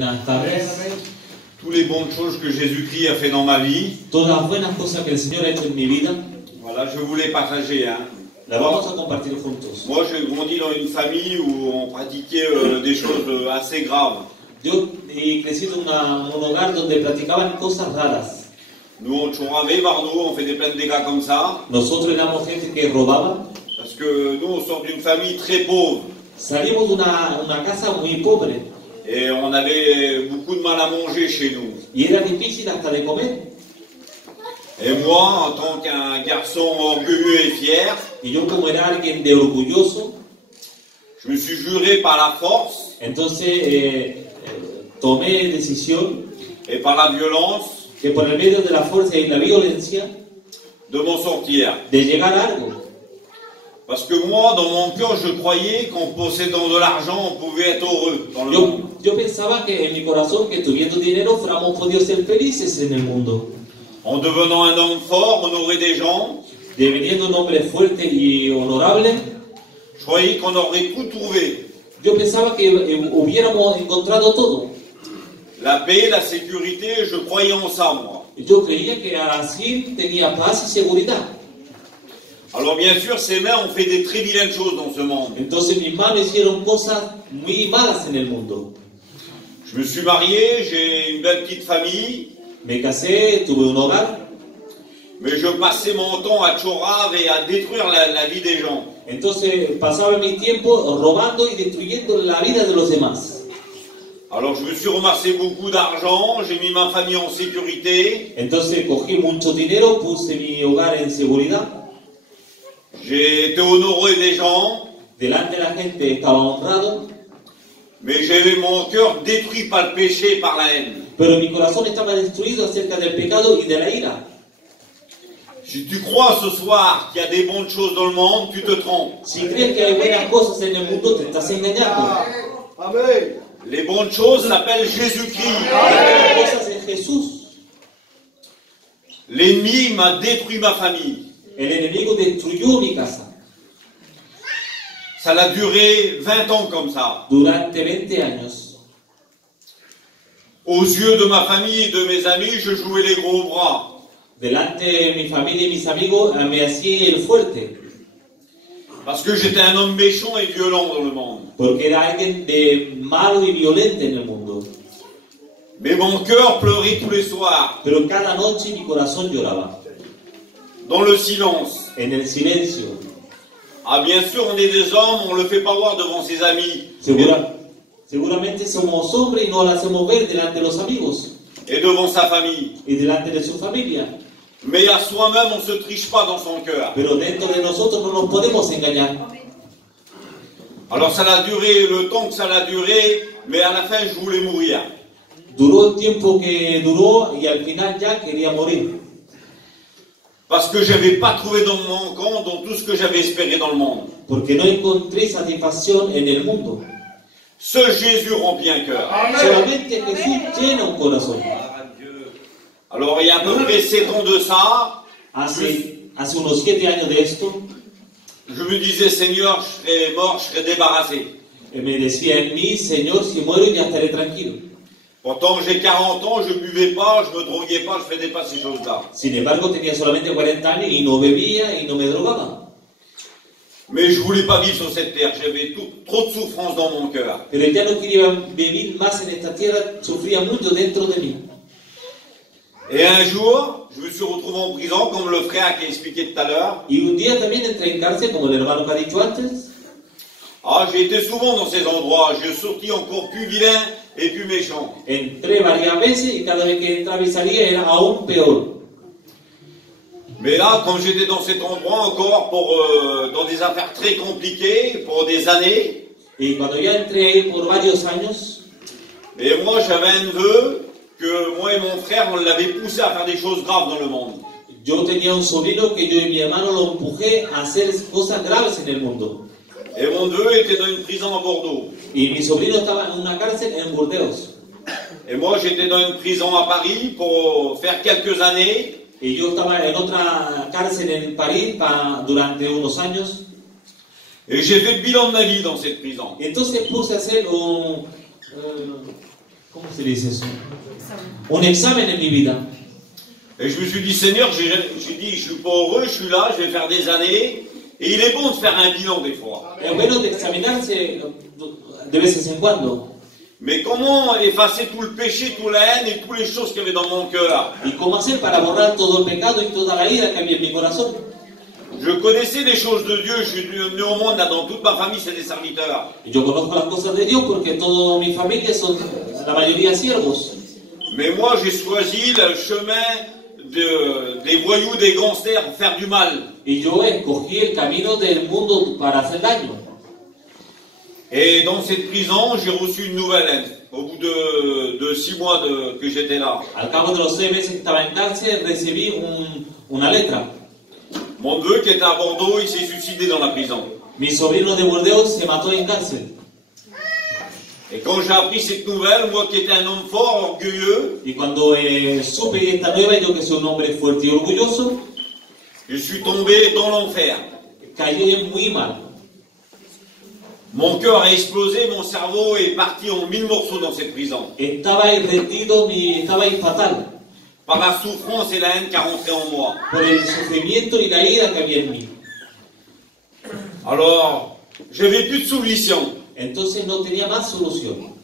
Buenas tardes. Toutes les bonnes choses que Jésus-Christ a fait dans ma vie. Todas las buenas cosas que el Señor ha hecho en mi vida, Voilà, je voulais partager. las vamos a compartir juntos. Moi, j'ai grandi dans une famille où on pratiquait des choses assez graves. Yo he crecido en un hogar donde practicaban cosas raras. Nous, on chouravait, Bardo, on faisait plein de dégâts comme ça. Nosotros éramos gente que robaba. Parce que nous, on sort d'une famille très pauvre. Salimos de una casa muy pobre Et on avait beaucoup de mal à manger chez nous. y era difícil hasta de comer. Et moi, en tant qu'un garçon orgueilleux et fier, Y yo, como era alguien de orgulloso, je me suis juré par la force entonces tomé decisión et par la violence que por el medio de la fuerza y la violencia de m'en sortir. de llegar a algo. Parce que moi, dans mon cœur, je croyais qu'en possédant de l'argent, on pouvait être heureux dans le monde. Yo pensaba que en mi corazón que tuviendo dinero fuéramos podido ser felices en el mundo. En devenant un homme fort, honorer des gens, Deveniendo un hombre fuerte y honorable, je croyais qu'on aurait tout trouvé. yo pensaba que hubiéramos encontrado todo. La paix, la sécurité, je croyais en ça, moi. Yo creía que así tenía paz y seguridad. Alors bien sûr, ces mains ont fait des très vilaines choses dans ce monde. Entonces mis manos hicieron cosas muy malas en el mundo. Je me suis marié, j'ai une belle petite famille, Me casé, tuve un hogar, mais je passais mon temps à chorave et à détruire la vie des gens. entonces pasaba mi tiempo robando y destruyendo la vida de los demás. Alors je me suis ramassé beaucoup d'argent, j'ai mis ma famille en sécurité, Entonces cogí mucho dinero, puse mi hogar en seguridad, j'ai été honoré des gens, delante de la gente estaba honrado, mais j'avais mon cœur détruit par le péché et par la haine. pero mi corazón estaba destruido acerca del pecado y de la ira. Si tu crois ce soir qu'il y a des bonnes choses dans le monde, tu te trompes. Si crees que hay buenas cosas en el mundo, te estás engañando. Les bonnes choses s'appellent Jésus-Christ. Hay buenas cosas en Jesús. L'ennemi m'a détruit ma famille. El enemigo destruyó mi casa. Ça a duré 20 ans comme ça. Durante 20 años. Aux yeux de ma famille et de mes amis, je jouais les gros bras. Delante de mi familia y mis amigos me hacía el fuerte. Parce que j'étais un homme méchant et violent dans le monde. Porque era alguien de malo y violento en el mundo. Mais mon cœur pleurait tous les soirs, Pero cada noche mi corazón lloraba. dans le silence. En el silencio. Ah, bien sûr, on est des hommes, on ne le fait pas voir devant ses amis. Seguramente somos hombres y no lo hacemos ver delante de los amigos Et devant sa famille. y delante de su familia. Mais à soi-même, on ne se triche pas dans son cœur. Pero dentro de nosotros no nos podemos engañar. Alors ça a duré le temps que ça a duré, mais à la fin, je voulais mourir. Duró el tiempo que duró y al final ya quería morir. Parce que je n'avais pas trouvé dans mon compte dans tout ce que j'avais espéré dans le monde. Porque no encontré satisfacción en el mundo. Seul Jésus remplit un cœur. Solamente Jesús llena un corazón. Alors il y a à peu près 7 ans de ça, Hace unos 7 años de esto, je me disais, Seigneur, je serais mort, je serais débarrassé. me decía en mí, Señor, si muero ya estaré tranquilo. Pourtant j'ai 40 ans, je ne buvais pas, je ne me droguais pas, je ne faisais pas ces choses-là. Sin embargo, tenía solamente 40 años y no bebía y no me drogaba. Mais je ne voulais pas vivre sur cette terre, j'avais trop de souffrance dans mon cœur. Pero ya no quería vivir más en esta tierra, sufría mucho dentro de mí. Et un jour, je me suis retrouvé en prison, comme le frère qui a expliqué tout à l'heure. Y un día también entré en cárcel, como el hermano que ha dicho antes. Ah, j'ai été souvent dans ces endroits, j'ai sorti encore plus vilain et plus méchant. Entré varias veces y cada vez que entraba y salía era aún peor. Mais là, comme j'étais dans cet endroit encore dans des affaires très compliquées, pour des années, Y cuando ya entré por varios años, et moi j'avais un neveu que moi et mon frère, on l'avait poussé à faire des choses graves dans le monde. yo tenía un sobrino que yo y mi hermano lo empujé a hacer cosas graves en el mundo. Et mon neveu était dans une prison à Bordeaux. Y mi sobrino estaba en una cárcel en Burdeos. Et moi j'étais dans une prison à Paris pour faire quelques années. Y yo estaba en otra cárcel en París durante unos años. Et j'ai fait le bilan de ma vie dans cette prison. Entonces puse a hacer ¿Cómo se dice eso? Un examen en mi vida. Et je me suis dit, Seigneur, j'ai dit, je suis pas heureux, je suis là, je vais faire des années. Et il est bon de faire un bilan des fois. Es bueno de examinarse de veces en cuando. Mais comment effacer tout le péché, toute la haine et toutes les choses qu'il y avait dans mon cœur? ¿Y cómo hacer para borrar todo el pecado y toda la ira que había en mi corazón? Je connaissais les choses de Dieu, je suis venu au monde, là, dans toute ma famille, c'est des serviteurs. Yo conozco las cosas de Dios porque toda mi familia son la mayoría siervos. Mais moi, j'ai choisi le chemin des voyous, des gangsters pour faire du mal. Y yo escogí el camino del mundo para hacer daño. Et dans cette prison, j'ai reçu une nouvelle lettre. Au bout de 6 mois que j'étais là. Al cabo de los 6 meses que estaba en cárcel, recibí una letra. Mon neveu qui était à Bordeaux, il s'est suicidé dans la prison. Mi sobrino de Burdeos se mató en cárcel. Et quand j'ai appris cette nouvelle, moi qui étais un homme fort, orgueilleux, Y cuando supe esta nueva, yo que soy un hombre fuerte y orgulloso, je suis tombé dans l'enfer. caí muy mal. Mon cœur a explosé, mon cerveau est parti en 1000 morceaux dans cette prison. Estaba ahí rendido, estaba ahí fatal. Par la souffrance et la haine qui a rentré en moi. Por el sufrimiento y la ira que había en mí. Alors, je n'avais plus de solution. Entonces no tenía más solución.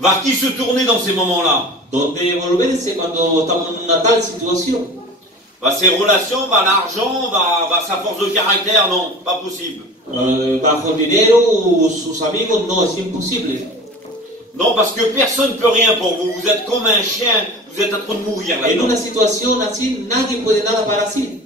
Vers qui se tourner dans ces moments-là? ¿Dónde volverse cuando estamos en una tal situación? Bah, ses relations, bah, l'argent, bah, sa force de caractère, non, pas possible. Bajo el dinero o sus amigos, no, es imposible. Non, parce que personne ne peut rien pour vous. Vous êtes comme un chien, vous êtes en train de mourir En là-dedans. una situación así, nadie puede nada para sí.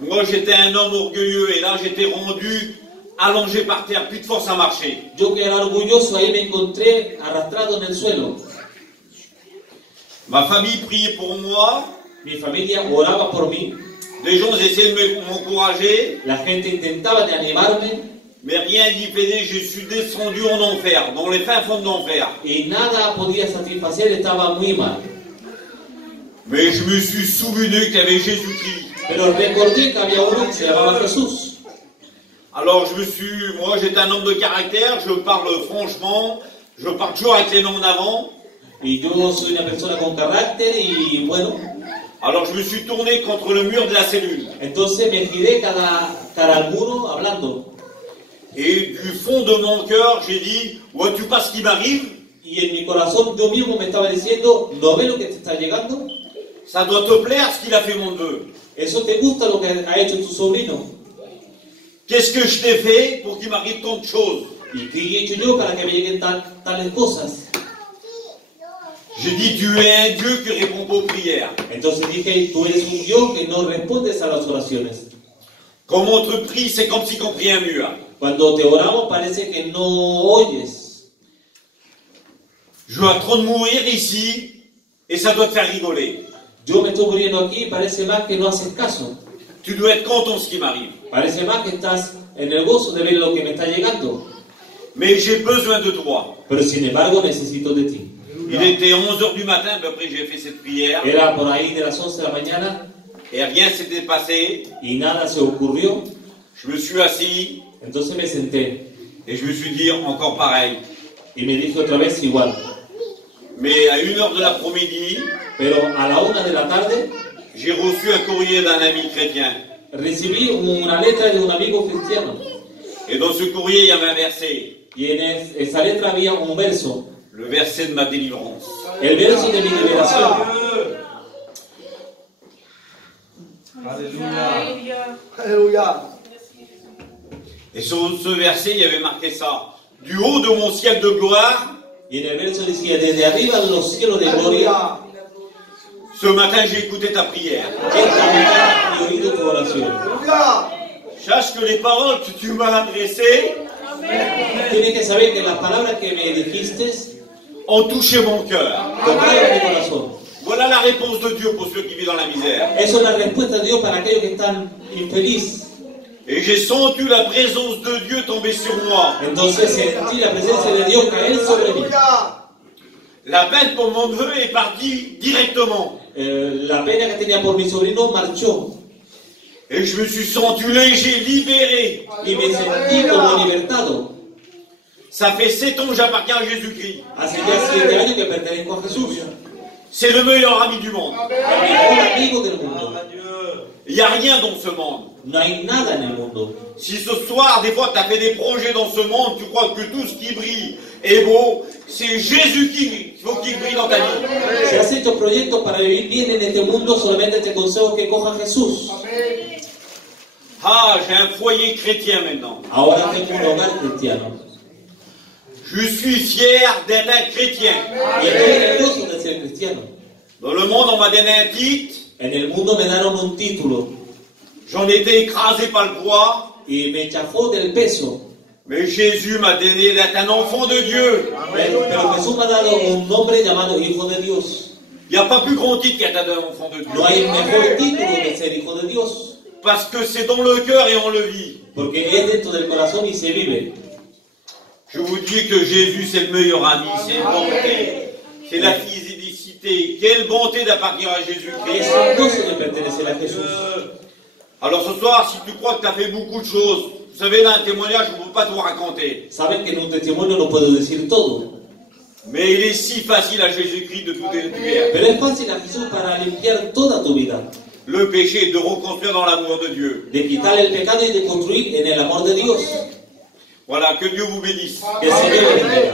Moi, j'étais un homme orgueilleux et là, j'étais rendu allongé par terre, plus de force à marcher. Yo que era orgulloso, ahí me encontré arrastrado en el suelo. Ma famille priait pour moi. Mi familia oraba por mí. Les gens essayaient de m'encourager. La gente intentaba de animarme. Mais rien n'y faisait, je suis descendu en enfer, dans les fins fonds de l'enfer. Y nada podía satisfacer, estaba muy mal. Mais je me suis souvenu qu'il y avait Jésus-Christ. Pero recordé que había uno que se llamaba Jesús. Alors moi j'étais un homme de caractère, je parle franchement, je parle toujours avec les mains en avant. Y yo soy una persona con carácter y bueno. Alors je me suis tourné contre le mur de la cellule. Entonces me giré cara al muro hablando. Et du fond de mon cœur, j'ai dit, vois-tu pas ce qui m'arrive? Y en mi corazón yo mismo me estaba diciendo, ¿no ves lo que te está llegando? Ça doit te plaire ce qu'il a fait mon neveu. ¿Eso te gusta lo que ha hecho tu sobrino? Qu'est-ce que je t'ai fait pour qu'il m'arrive tant de choses? ¿Y qué he hecho yo para que me lleguen tales cosas? J'ai dit, tu es un Dieu qui répond pas aux prières. Entonces dije, tú eres un Dios que no respondes a las oraciones. Quand on te prie, c'est comme si on priait un mur. Cuando te oramos parece que no oyes. Je suis en train de mourir ici et ça doit te faire rigoler. Yo me estoy muriendo aquí y parece más que no haces caso. Tu dois être content de ce qui m'arrive. Parece más que estás en el gozo de ver lo que me está llegando. Mais j'ai besoin de toi. Pero sin embargo necesito de ti. Il était 11h du matin, après j'ai fait cette prière. Era por ahí de las 11 de la mañana Et rien s'était passé. y nada se ocurrió. Je me suis assis Entonces me senté et je me suis dit encore pareil. y me dije otra vez igual. Mais à 1h de l'après-midi, Pero a la 1 de la tarde j'ai reçu un courrier d'un ami chrétien. recibí una letra de un amigo cristiano. Et dans ce courrier, il y avait un verset. Y en esa letra había un verso. Le verset de ma délivrance. El verso de mi liberación. Alléluia. Alléluia. Et sur ce verset, il y avait marqué ça. Du haut de mon ciel de gloire, Y en el verso decía, desde arriba de los cielos de gloria, ce matin j'ai écouté ta prière. esta mañana he oído tu oración. Alléluia. Sache que les paroles que tu m'as adressées Tienes que saber que las palabras que me dijiste ont touché mon cœur. tocaron mi corazón. Voilà la réponse de Dieu pour ceux qui vivent dans la misère. Eso es la respuesta de Dios para aquellos que están infelices. Et j'ai senti la présence de Dieu tomber sur moi. Entonces sentí la presencia de Dios caer sobre mí. Alléluia. La peine pour mon neveu est partie directement. La pena que tenía por mi sobrino marchó. Et je me suis senti léger, libéré. Y me sentí como libertado. Ça fait 7 ans que j'appartiens à Jésus-Christ. Hace ya 7 años que pertenezco a Jesús. C'est le meilleur ami du monde. El mejor amigo del mundo. Il n'y a rien dans ce monde. No hay nada en el mundo. Si ce soir, des fois, tu as fait des projets dans ce monde, tu crois que tout ce qui brille est beau, c'est Jésus qu'il faut qu'il brille dans ta vie. Si has hecho proyectos para vivir bien en este mundo, solamente te aconsejo que cojas a Jesús. Ah, j'ai un foyer chrétien maintenant. Ahora tengo un hogar cristiano. Je suis fier d'être un chrétien. Y estoy orgulloso de ser cristiano. Dans le monde, on m'a donné un titre. En el mundo me dieron un título J'en étais écrasé par le poids. y me chafó del peso. Mais Jésus m'a donné d'être un enfant de Dieu. Pero Jesús me ha dado un nombre llamado Hijo de Dios. Il n'y a pas plus grand titre qu'être un enfant de Dieu. No hay mejor título de ser Hijo de Dios. Parce que c'est dans le cœur et on le vit. Porque es dentro del corazón y se vive. Je vous dis que Jésus, c'est le meilleur ami, c'est une bonté, c'est la félicité. Quelle bonté d'appartenir à Es Jésus-Christ. hermoso de pertenecer a Jesús. Alors ce soir, si tu crois que tu as fait beaucoup de choses, vous savez, dans un témoignage, je ne peux pas tout raconter. Saben que en un testimonio no puedo decir todo. Mais il est si facile à Jésus-Christ de tout détruire. Pero es fácil a Jesús para limpiar toda tu vida. Le péché est de reconstruire dans l'amour de Dieu. De quitar el pecado y de construir en el amor de Dios. Voilà, que Dieu vous bénisse. Que el Señor le bendiga.